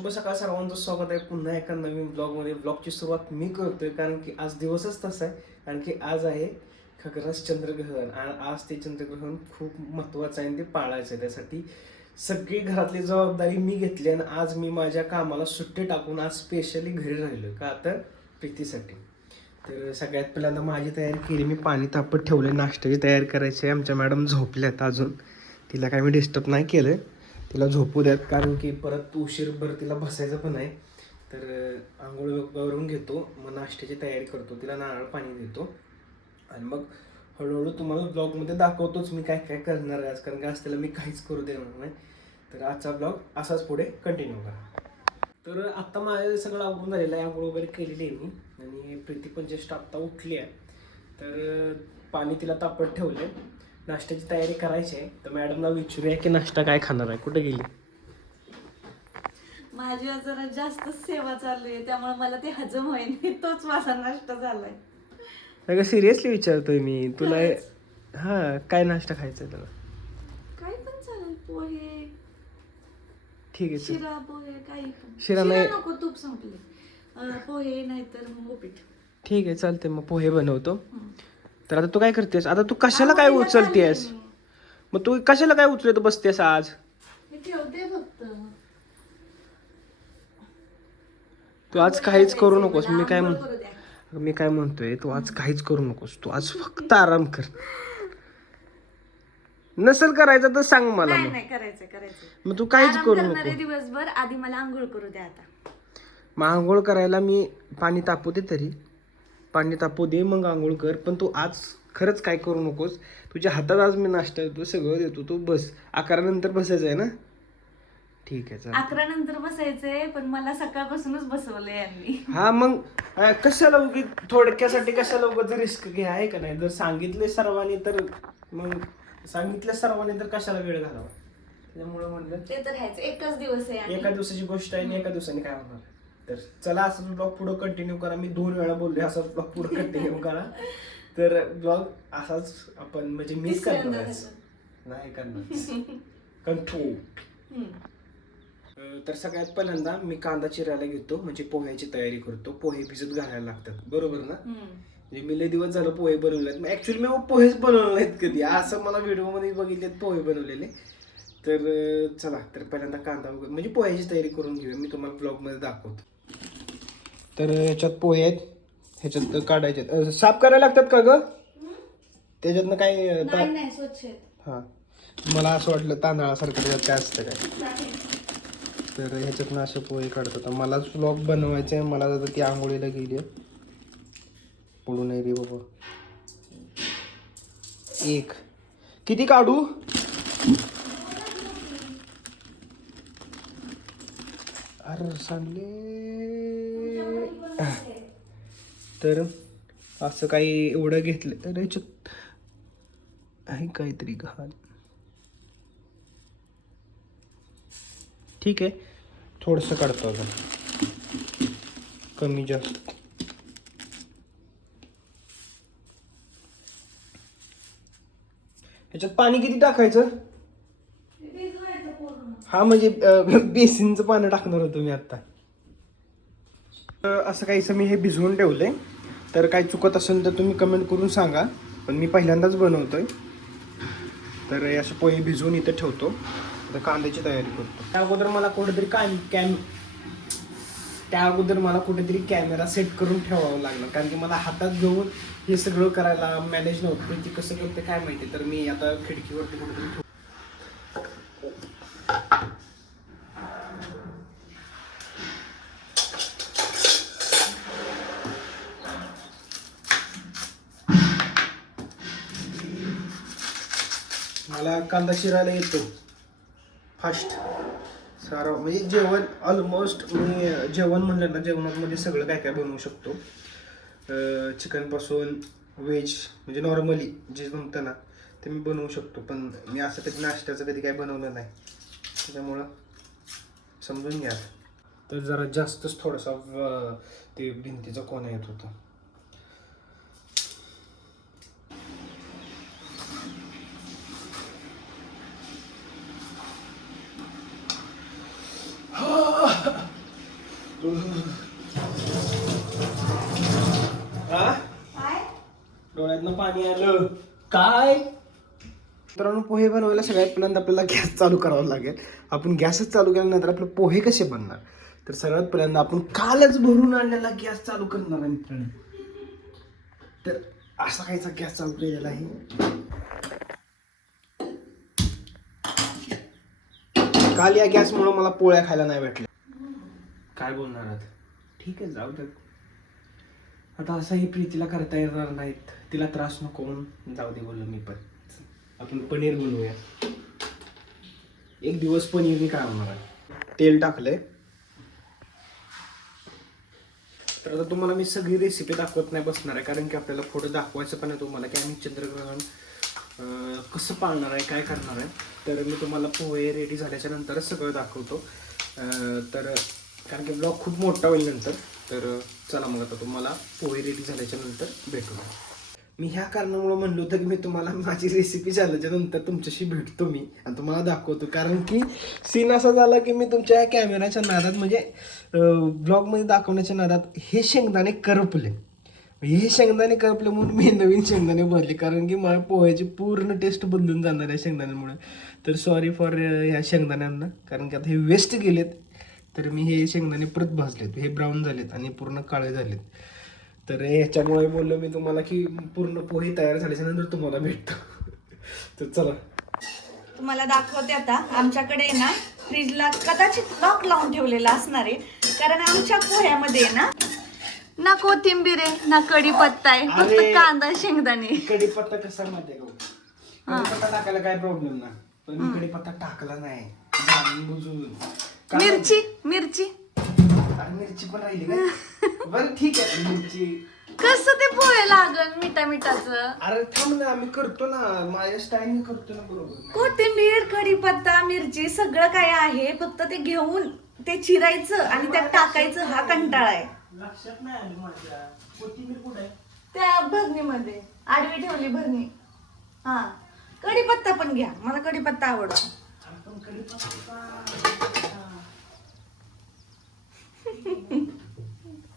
शुभ सकाळ सर्वांचं स्वागत आहे पुन्हा एका नवीन ब्लॉगमध्ये. ब्लॉगची सुरुवात मी करतोय कारण की आज दिवसच तसा आहे. कारण की आज आहे खग्रास चंद्रग्रहण आणि आज ते चंद्रग्रहण खूप महत्त्वाचं आहे आणि ते पाळायचं आहे. त्यासाठी सगळी घरातली जबाबदारी मी घेतली आणि आज मी माझ्या कामाला सुट्टी टाकून आज स्पेशली घरी राहिलो का तर प्रीतीसाठी. तर सगळ्यात पहिल्यांदा माझी तयारी केली, मी पाणी तापत ठेवले, नाश्त्याची तयारी करायची आहे. आमच्या मॅडम झोपल्यात अजून, तिला काय मी डिस्टर्ब नाही केलं, तिला झोपू द्यात कारण की परत उशीरभर तिला बसायचं पण आहे. तर आंघोळ करून घेतो, मग नाश्त्याची तयारी करतो, तिला नारळ पाणी देतो आणि मग हळूहळू तुम्हाला ब्लॉगमध्ये दाखवतोच मी काय काय करणार आहे आज. कारण की आज त्याला मी काहीच करू देणार नाही. तर आजचा ब्लॉग असाच पुढे कंटिन्यू करा. तर आत्ता माझं सगळं आवडून झालेलं आहे, आंघोळ वगैरे केलेली आहे मी आणि प्रीती पण जस्ट आत्ता उठली आहे. तर पाणी तिला तापत ठेवले, नाश्त्याची तयारी करायची आहे. तर मॅडमला विचारूया की नाश्ता काय खाणार आहे. कुठे गेली? माझी जरा जास्त सेवा चालू आहे त्यामुळे मला ते हजम होईन, तोच माझा नाश्ता झालाय. अगं सिरियसली विचारतोय मी तुला. हा, काय नाश्ता खायचा आहे तुला? काय पण चालेल, पोहे, ठीक आहे, शिरा, पोहे, काही पण. शिरा नाही नको, तूप संपले. पोहे नाहीतर मग उपीट. ठीक आहे, चालते, मग पोहे बनवतो. तर आता तू काय करतेस? आता तू कशाला काय उचलतेस? मग तू कशाला काय उचलत बसतेस आज? मी ठेवते फक्त. तू आज काहीच करू नकोस. मला मी काय आंघोळ करू द्या. मी काय म्हणतोय, तू आज काहीच करू नकोस. तू आज फक्त आराम कर. नसेल करायचं तर सांग मला. नाही मग नाही, करायचंय. मग तू काहीच आराम करू करणार आहे नको. दिवसभर, आधी मला आंघोळ करू द्या आता. मग आंघोळ करायला मी पाणी तापू दे, तरी पाणी तापू दे मग आंघोळ कर. पण तू आज खरंच काय करू नकोस. तुझ्या हातात आज मी नाश्ता देतो, सगळं देतो, तू बस. 11 नंतर बसायचं आहे ना? ठीक आहे, चालेल. 11 नंतर बसायचंय, पण मला सकाळपासूनच बसवलंय यांनी. हा, मग कशाला उगी थोडक्यासाठी कशाला उगाच रिस्क घे, आहे का नाही? जर सांगितले सर्वांनी तर मग सांगितलं सर्वांनी तर कशाला वेळ घालावा. त्याच्यामुळे म्हणलं ते तर राहायचं, एकच दिवस आहे आणि एका दिवसाची गोष्ट आहे आणि एका दिवसाने काय होणार. तर चला, असाच ब्लॉग पुढं कंटिन्यू करा. मी 2 वेळा बोलले असाच ब्लॉग पुढं कंटिन्यू करा. तर ब्लॉग असाच आपण म्हणजे मिस करणार नाही करणार कंट्रोल. तर सगळ्यात पहिल्यांदा मी कांदा चिरायला घेतो, म्हणजे पोह्याची तयारी करतो. पोहे भिजत घालायला लागतात, बरोबर ना? म्हणजे मी लय दिवस झालं पोहे बनवले. ऍक्च्युली मी पोहेच बनवले नाहीत कधी, असं मला व्हिडिओमध्ये बघितलेत पोहे बनवलेले. तर चला, तर पहिल्यांदा कांदा वगैरे म्हणजे पोह्याची तयारी करून घेऊया, मी तुम्हाला ब्लॉगमध्ये दाखवतो. तर ह्याच्यात पोहे आहेत, ह्याच्यात काढायचे. साफ करायला लागतात का ग? त्याच्यातनं काय नाही, स्वच्छ आहेत. हां, मला असं वाटलं तांदळासारखं त्याच्यात काय असतं काय. तर ह्याच्यातनं असे पोहे काढतात. मलाच व्लॉग बनवायचे आहे, मला आता ती आंघोळीला गेली आहे. पडू नाही रे बाबा. एक किती काढू? अरे सांगले. तर असं काही एवढं घेतलं तर ह्याच्यात आहे काहीतरी घाण. ठीक आहे, थोडंसं काढतो अजून, कमी जास्त. ह्याच्यात पाणी किती टाकायचं? हा, म्हणजे बेसिनचं पाणी टाकणार होतो मी आता. असं काहीसं मी हे भिजवून ठेवलंय. तर काही चुकत असेल तर तुम्ही कमेंट करून सांगा, पण मी पहिल्यांदाच बनवतोय. तर हे असे पोहे भिजवून इथं ठेवतो. आता कांद्याची तयारी करतो. त्या अगोदर मला कुठेतरी कॅमेरा सेट करून ठेवावं लागलं, कारण की मला हातात घेऊन हे सगळं करायला मॅनेज नव्हतं. ते कसं करते काय माहिती. तर मी आता खिडकीवरती कुठेतरी ठेवतो. मला कांदा चिरायला येतो फास्ट सारा, म्हणजे जेवण ऑलमोस्ट मी जेवण म्हणलं ना, जेवणामध्ये सगळं काय काय बनवू शकतो. चिकनपासून व्हेज म्हणजे नॉर्मली जे बनतं ना ते मी बनवू शकतो. पण मी असं कधी नाश्त्याचं कधी काय बनवलं नाही, त्याच्यामुळं समजून घ्या. तर जरा जास्तच थोडासा ते भिंतीचा कोणा येत होता. डोळ्यातनं पाणी आलं. काय मित्रांनो, पोहे बनवायला सगळ्यात पहिल्यांदा आपल्याला गॅस चालू करावा लागेल. आपण गॅसच चालू केल्यानंतर आपले पोहे कसे बनणार, तर सगळ्यात पहिल्यांदा आपण कालच भरून आणलेला गॅस चालू करणार आहे मित्रांनो. तर असा कायचा गॅस चालू केलेला आहे. काल या गॅसमुळे मला पोळ्या खायला नाही भेटल्या. काय बोलणार आहात? ठीक आहे, जाऊ दे. आता असंही प्रीतीला करता येणार नाहीत, तिला त्रास नको म्हणून जाऊ दे बोललो मी. पण आपण पनीर बनवूया. एक दिवस पनीरने काय होणार आहे. तेल टाकलंय. तर आता तुम्हाला मी सगळी रेसिपी दाखवत नाही बसणार आहे, कारण की आपल्याला पुढे दाखवायचं पण आहे तुम्हाला की आम्ही चंद्रग्रहण कसं पाळणार आहे, काय करणार आहे. तर मी तुम्हाला पोहे रेडी झाल्याच्या नंतरच सगळं दाखवतो. तर कारण की ब्लॉग खूप मोठा होईल नंतर. तर चला मग आता तुम्हाला पोहे रेडी झाल्याच्या नंतर भेटू. मी ह्या कारणामुळे म्हणलो होतं की मी तुम्हाला माझी रेसिपी झाल्याच्या नंतर तुमच्याशी भेटतो मी आणि तुम्हाला दाखवतो. कारण की सीन असा झाला की मी तुमच्या कॅमेराच्या नादात म्हणजे ब्लॉगमध्ये दाखवण्याच्या नादात हे शेंगदाणे करपले. हे शेंगदाणे करपले म्हणून मी नवीन शेंगदाणे भरले, कारण की माझ्या पोह्याची पूर्ण टेस्ट बदलून जाणार आहे शेंगदाण्यामुळे. तर सॉरी फॉर ह्या शेंगदाण्यांना, कारण की आता हे वेस्ट गेलेत. तर मी हे शेंगदाणे परत भाजलेत, हे ब्राऊन झालेत आणि पूर्ण काळे झालेत. तर ह्याच्यामुळे बोललो मी तुम्हाला की पूर्ण पोहे तयार झाल्याच्या नंतर तुम्हाला भेटतो. तर चला तुम्हाला दाखवते आता. आमच्याकडे आहे ना फ्रीजला कदाचित लॉक लावून ठेवलेला असणार आहे, कारण आमच्या पोह्यामध्ये आहे ना कोथिंबीर आहे ना कढीपत्ता आहे, फक्त अरे, कांदा शेंगदाणे. कढीपत्ता कसा माहिती आहे का? कढीपत्ता टाकायला काय प्रॉब्लेम ना, पण मी कढीपत्ता टाकला नाही जाणून बुजून. मिरची मिरची मिरची पण राहिली का? बरं ठीक आहे, मिरची कसं ते पोहे लागल मिठाचं. अरे थांब ना, आम्ही करतो ना, माझ्या स्टाईलने करतो ना बरोबर. कोथिंबीर कढीपत्ता मिरची सगळं काय आहे, फक्त ते घेऊन ते चिरायचं आणि त्यात टाकायचं. हा कंटाळा आहे. लक्षात नाही आलं माझ्या. कोथिंबीर कुठे आहे? त्या भरणीमध्ये आडवी ठेवली भरणी. हा, कढीपत्ता पण घ्या, मला कढीपत्ता आवडतो. आपण कढीपत्ता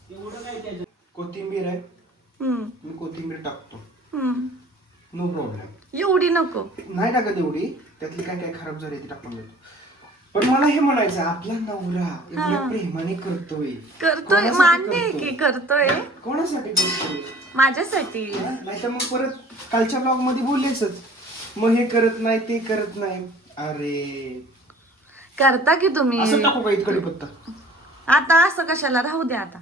एवढं काय त्याच्यात. कोथिंबीर आहे, मी कोथिंबीर टाकतो, नो प्रॉब्लेम. एवढी नको, नाही टाकत एवढी, त्यातली काय काय खराब झाली ती टाकून देतो. पण मला हे म्हणायचं, आपला नवरा एवढ्या प्रेमाने करतोय करतोय, मान्य आहे की करतोय. कोणासाठी करतोय? माझ्यासाठी. नाहीतर मग परत कालच्या ब्लॉग मध्ये बोललेच, मग हे करत नाही ते करत नाही. अरे करता की तुम्ही. असं टाकू का इतकं कढीपत्ता? आता असं कशाला, राहू द्या आता.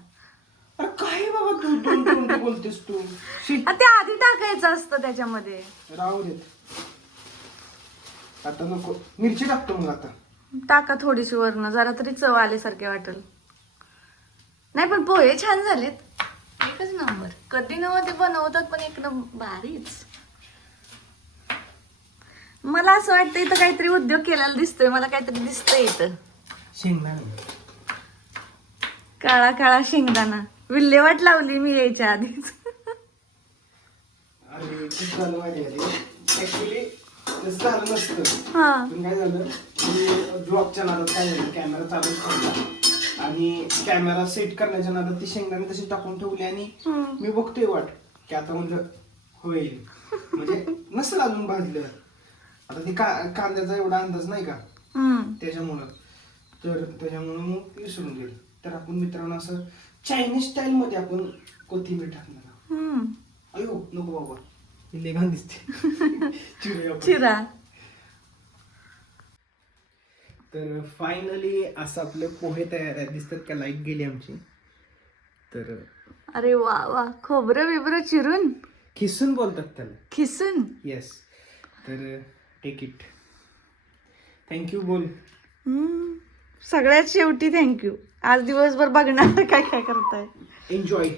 अरे काय बाबा तू दोन बोलतेस तू. ते आधी टाकायचं असतं त्याच्यामध्ये. राहू देत आता, नको. मिरची टाकतो मग आता. टाका थोडीशी वरनं, जरा तरी चव आल्यासारखे वाटेल. नाही पण पोहे छान झालेत, एकच नंबर. कधी नव्हते बनवतात पण एक नंबर भारीच. मला असं वाटतं इथं काहीतरी उद्योग केलेला दिसतोय, मला काहीतरी दिसतंय इथं. शेंगदाणे, काळा काळा शेंगदाणा. विल्हेवाट लावली मी यायच्या आधीच. अरे खूप झालं माहिती आहे. ऍक्च्युली तसं झालं नसतं, हा, पण काय झालं, मी ब्लॉगच्या नादात काय झालं, कॅमेरा चालूच ठेवला आणि कॅमेरा सेट करण्याच्या नादात ती शेंगदाणे तशी टाकून ठेवली आणि मी बघतोय वाट की आता म्हणजे होईल, म्हणजे नसेल अजून भाजलं. आता ती कांद्याचा एवढा अंदाज नाही का त्याच्यामुळं, तर त्याच्यामुळं मग विसरून गेलं. तर आपण मित्रांनो असं चायनीज स्टाईल मध्ये आपण कोथिंबीर टाकणार. अयो नको बाबा, लय घाण दिसते. चिरा. तर फायनली असं आपले पोहे तयार आहेत. दिसतात का? लाईट गेली आमची. तर अरे वा वा, खोबरं बिबरं चिरून खिसून बोलतात त्याला. खिसून. येस. तर टेक इट. थँक्यू बोल. सगळ्यात शेवटी थँक्यू. आज दिवसभर बघणार काय काय करताय. Enjoy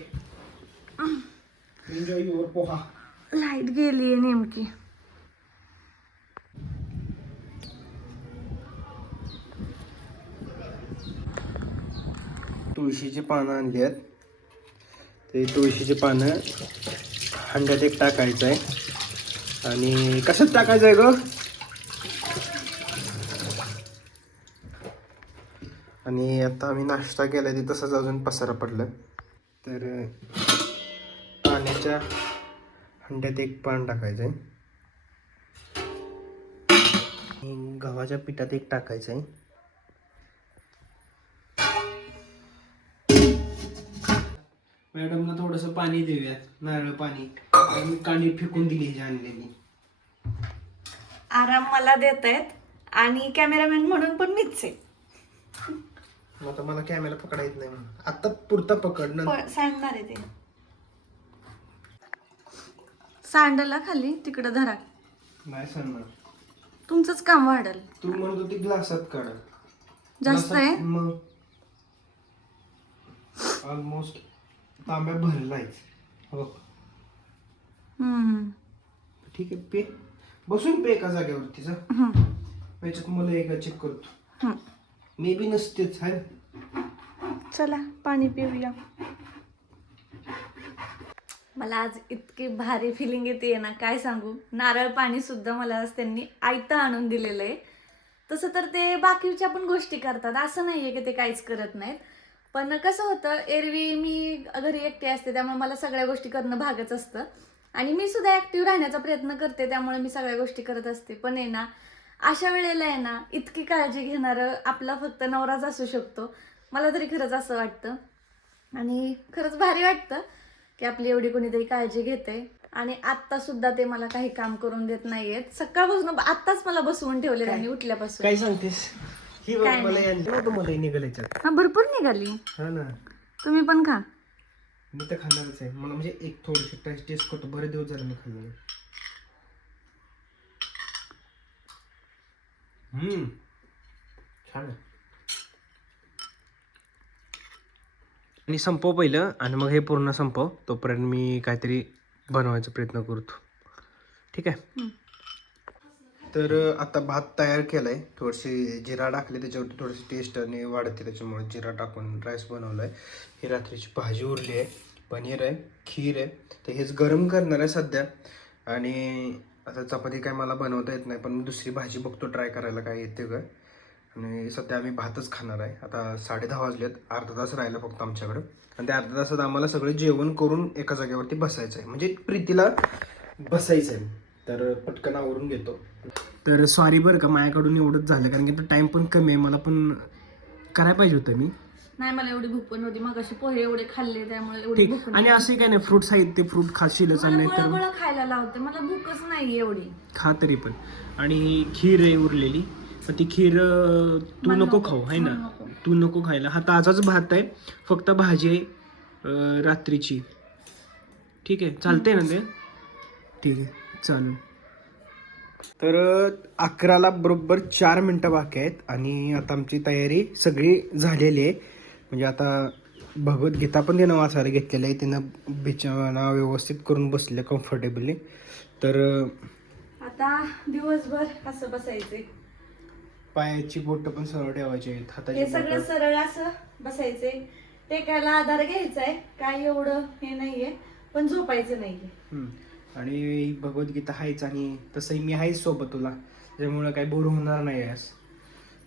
your poha. लाईट गेली नेमकी. तुळशीची पानं आणली आहेत. ते तुळशीची पानं हंड्यात एक टाकायचं आहे. आणि कशात टाकायचं आहे ग? आणि आता आम्ही नाश्ता केला ते तसंच अजून पसारा पडलं. तर पाण्याच्या हंड्यात एक पान टाकायचं आहे, गव्हाच्या पिठात एक टाकायचं आहे, मॅडमला थोडंसं पाणी देऊयात, नारळ पाणी. मी कांडी फेकून दिली ह्याची आणलेली. आराम मला देत आहेत आणि कॅमेरामॅन म्हणून पण मीच आहे. आता मला कॅमेरा पकडा येत नाही म्हणून आता पुरता पकडणं. सांडणार आहे ते. सांडला खाली तिकडं धरा. नाही सांगणार, तुमचंच काम वाढेल. तू म्हणत होती ग्लासात काढ. जास्त आहे मग ऑलमोस्ट तांब्या भरलायच. हो ठीक आहे, पे बसून पे एका जागेवरती जा. याच्यात मला एका चेक करतो. मे बी नसतेच आहे. चला पाणी पिऊया. मला आज इतकी भारी फिलिंग येते ना, काय सांगू. नारळ पाणी सुद्धा मला आज त्यांनी आयतं आणून दिलेलं आहे. तसं तर ते बाकीच्या पण गोष्टी करतात, असं नाहीये की ते काहीच करत नाहीत. पण कसं होतं, एरवी मी घरी एकटी असते त्यामुळे मला सगळ्या गोष्टी करणं भागच असतं आणि मी सुद्धा ऍक्टिव्ह राहण्याचा प्रयत्न करते, त्यामुळे मी सगळ्या गोष्टी करत असते. पण आहे ना, अशा वेळेला आहे ना, इतकी काळजी घेणारं आपला फक्त नवराच असू शकतो. मला तरी खरंच असं वाटतं आणि खरंच भारी वाटतं की आपली एवढी कोणीतरी काळजी घेते. आणि आत्ता सुद्धा ते मला काही काम करून देत नाहीयेत. सकाळपासून आत्ताच मला बसवून ठेवले त्यांनी उठल्यापासून. काय सांगतेस? ही बघ मला तुम्हाला निघाल्याच्यात. हा भरपूर निघाली. हा ना, तुम्ही पण खा. मी तर खाणारच आहे. मला म्हणजे एक थोडीशी टेस्ट करतो. बरेच दिवस झाले मी खाल्लं. छान आहे. आणि संपव पहिलं आणि मग हे पूर्ण संपव. तोपर्यंत मी काहीतरी बनवायचा प्रयत्न करतो. ठीक आहे. तर आता भात तयार केलाय. थोडीशी जिरा टाकले त्याच्यावरती, थोडीशी टेस्ट आणि वाढते त्याच्यामुळे जिरा टाकून राईस बनवलाय. ही रात्रीची भाजी उरली आहे, पनीर आहे, खीर आहे. तर हेच गरम करणार आहे सध्या. आणि आता चपाती काय मला बनवता येत नाही, पण मी दुसरी भाजी बघतो ट्राय करायला काय येते का. आणि सध्या आम्ही भातच खाणार आहे. आता 10:30 वाजलेत, अर्धा तास राहिला फक्त आमच्याकडं. आणि त्या अर्ध्या तासात आम्हाला सगळं जेवण करून एका जागेवरती बसायचं आहे, म्हणजे प्रीतीला बसायचं आहे. तर पटकन आवरून घेतो. तर सॉरी बरं का, माझ्याकडून एवढंच झालं, कारण की टाइम पण कमी आहे. मला पण करायला पाहिजे होतं. मी नाही, मला एवढी भूक पण होती. मग अशी पोहे एवढे खाल्ले त्यामुळे एवढी ठीक. भूक आणि असं काय नाही, फ्रूट साहित्य फ्रूट खाशीलच आणि नाही तर खायला लावते. मला भूकच नाही एवढी. खा तरी पण. आणि खीर आहे उरलेली, पण ती खीर तू नको खाऊ आहे ना, तू नको खायला. हा ताजाच भात आहे, फक्त भाजी आहे रात्रीची. ठीक आहे, चालतंय ना ते? ठीक आहे, चालेल. तर 11ला बरोबर 4 मिनटं बाकी आहेत आणि आता आमची तयारी सगळी झालेली आहे. म्हणजे आता भगवद्गीता पण तिनं वाचायला घेतलेलं आहे. तिनं बिछाना व्यवस्थित करून बसले कम्फर्टेबली. तर आता दिवसभर असं बसायचंय. पायाची बोटं पण सरळ ठेवायची आहेत, हे हाताची सगळं बोटं. सरळ असं बसायचंय. टेकायला आधार घ्यायचाय, काय एवढं हे नाहीये, पण झोपायचं नाहीये. आणि भगवद्गीता आहेच आणि तसंही मी आहेच सोबत तुला, त्यामुळं काही बोर होणार नाही आहेस.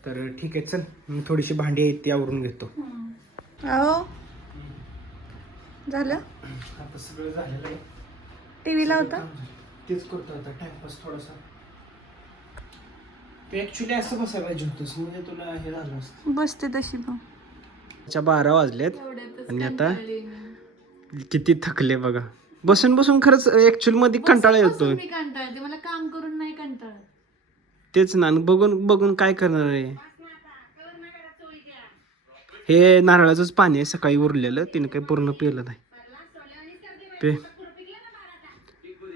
तर ठीक आहे, चल मी थोडीशी भांडी आहेत ती आवरून घेतो. अहो झालं, आता सगळं झालेलं आहे. टीव्ही लावता? तेच करतो आता, टाइमपास थोडासा. ते ऍक्च्युली असं बसायला पाहिजे होतंस, म्हणजे तुला हे झालं असतं. बसते तशी पण. 12 वाजलेत आणि आता किती थकले बघा. बसून बसून खरंच ऍक्च्युअल मध्ये कंटाळा येतो. मी कंटाळते, मला काम करून नाही कंटाळत. तेच ना, बघून बघून काय करणार आहे. हे नारळाचंच पाणी आहे सकाळी उरलेलं, तिने काही पूर्ण पिलं नाही. पे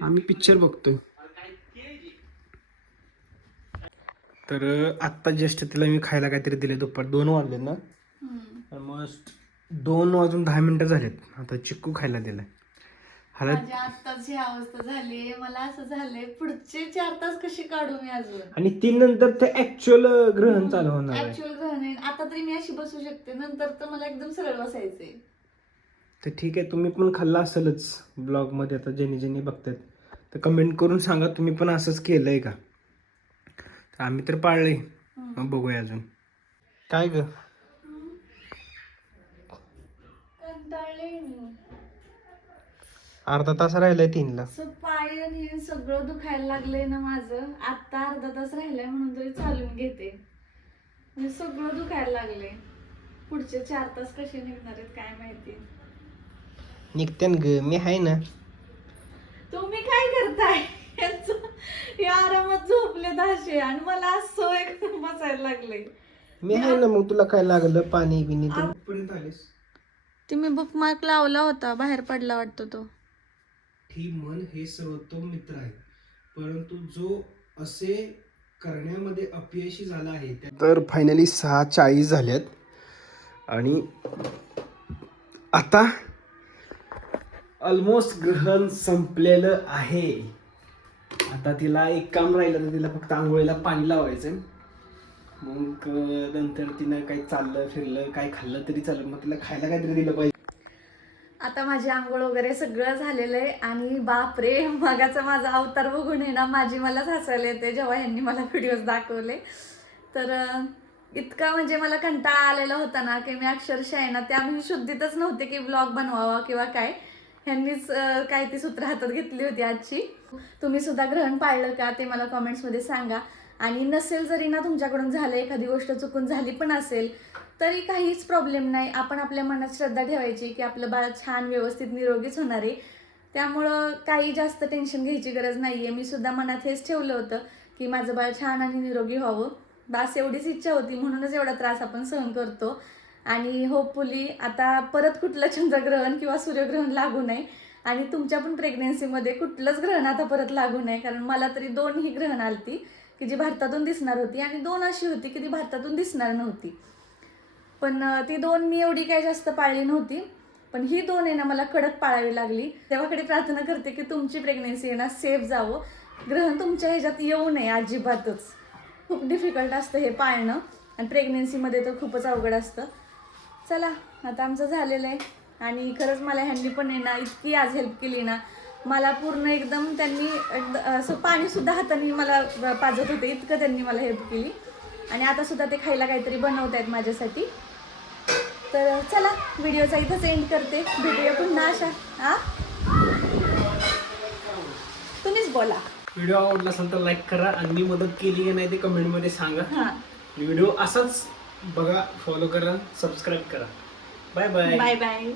आम्ही पिक्चर बघतोय. तर आत्ता जस्ट तिला मी खायला काहीतरी दिले. दुपार 2 वाजले ना, ऑलमोस्ट 2 वाजून 10 मिनिटं झालेत. आता चिक्कू खायला दिलाय. माझी आत्ताच ही अवस्था झाली. मला असं झालंय, पुढचे 4 तास कशी काढू मी अजून. आणि 3 नंतर ते ऍक्च्युअल ग्रहण चालू होणार आहे. ऍक्च्युअल ग्रहण आहे. आता तरी मी अशी बसू शकते, नंतर तर मला एकदम सरळ बसायचंय. तर ठीक आहे, तुम्ही पण खाल्ला असेलच ब्लॉग मध्ये. आता ज्यांनी ज्यांनी बघतात तर कमेंट करून सांगा तुम्ही पण असंच केलंय का. तर आम्ही तर पाळलंय. मग बघूया अजून काय ग. कंटाळले मी. अर्धा तास राहिलाय 3ला. पाय आणि हे सगळं दुखायला लागलंय ना माझं. आता अर्धा तास राहिलाय म्हणून तरी चालून घेते. म्हणजे सगळं दुखायला लागले. पुढचे 4 तास कसे निघणार आहेत काय माहिती. निघत्यान ग, मी आहे ना. तुम्ही काय करताय? हे आरामात झोपले असे आणि मला सोय करून बसायला लागले. मी आहे ना, मग तुला काय लागलं पाणी बिनी पर्यंत आलीस. तुम्ही बुकमार्क लावला होता, बाहेर पडला वाटतो तो. ही मन हे सर्वोत्तम मित्र आहे, परंतु जो असे करण्यामध्ये अपयशी झाला आहे. तर फायनली 6:40 झाल्यात आणि आता ऑलमोस्ट ग्रहण संपलेलं आहे. आता तिला एक काम राहिलं तर तिला फक्त आंघोळीला पाणी लावायचं. मग नंतर तिनं काही चाललं फिरलं काय खाल्लं तरी चालेल, मग तिला खायला काहीतरी दिलं पाहिजे. आता माझी आंघोळ वगैरे सगळं झालेलं आहे आणि बापरे, मगाचा माझा अवतार बघून आहे ना माझी मलाच हसायला येते जेव्हा यांनी मला व्हिडिओज दाखवले. तर इतका म्हणजे मला कंटाळा आलेला होता ना की मी अक्षरशः आहे ना त्यामुळे शुद्धीतच नव्हते की ब्लॉग बनवावा किंवा काय. ह्यांनीच काय ती सूत्र हातात घेतली होती आजची. तुम्ही सुद्धा ग्रहण पाळलं का ते मला कॉमेंट्समध्ये सांगा. आणि नसेल जरी ना तुमच्याकडून झालं, एखादी गोष्ट चुकून झाली पण असेल तरी काहीच प्रॉब्लेम नाही. आपण आपल्या मनात श्रद्धा ठेवायची की आपलं बाळ छान व्यवस्थित निरोगीच होणार आहे. त्यामुळं काही जास्त टेन्शन घ्यायची गरज नाही आहे. मी सुद्धा मनात हेच ठेवलं होतं की माझं बाळ छान आणि निरोगी व्हावं, बस एवढीच इच्छा होती. म्हणूनच एवढा त्रास आपण सहन करतो. आणि होपफुली आता परत कुठलं चंद्रग्रहण किंवा सूर्यग्रहण लागू नये आणि तुमच्या पण प्रेग्नेन्सीमध्ये कुठलंच ग्रहण आता परत लागू नये. कारण मला तरी 2 ही ग्रहण आलती की जी भारतातून दिसणार होती आणि 2 अशी होती की ती भारतातून दिसणार नव्हती. पण ती 2 मी एवढी काही जास्त पाळली नव्हती, पण ही 2 आहे ना मला कडक पाळावी लागली. देवाकडे प्रार्थना करते की तुमची प्रेग्नेन्सी आहे ना सेफ जावं, ग्रहण तुमच्या ह्याच्यात येऊ नये अजिबातच. खूप डिफिकल्ट असतं हे पाळणं आणि प्रेग्नेन्सीमध्ये तर खूपच अवघड असतं. चला आता आमचं झालेलं आहे आणि खरंच मला ह्यांनी पण आहे ना इतकी आज हेल्प केली ना. मला पूर्ण एकदम त्यांनी असं पाणीसुद्धा हाताने मला पाजत होते, इतकं त्यांनी मला हेल्प केली. आणि आता सुद्धा ते खायला काहीतरी बनवत आहेत माझ्यासाठी. तर चला व्हिडिओचा इथंच एंड करते. भेटूया पुन्हा अशा. तुम्हीच बोला. व्हिडिओ आवडला असेल तर लाईक करा आणि मी मदत केली की नाही ते कमेंटमध्ये सांगा. व्हिडिओ असाच बघा, फॉलो करा, सबस्क्राईब करा. Bye bye. Bye bye.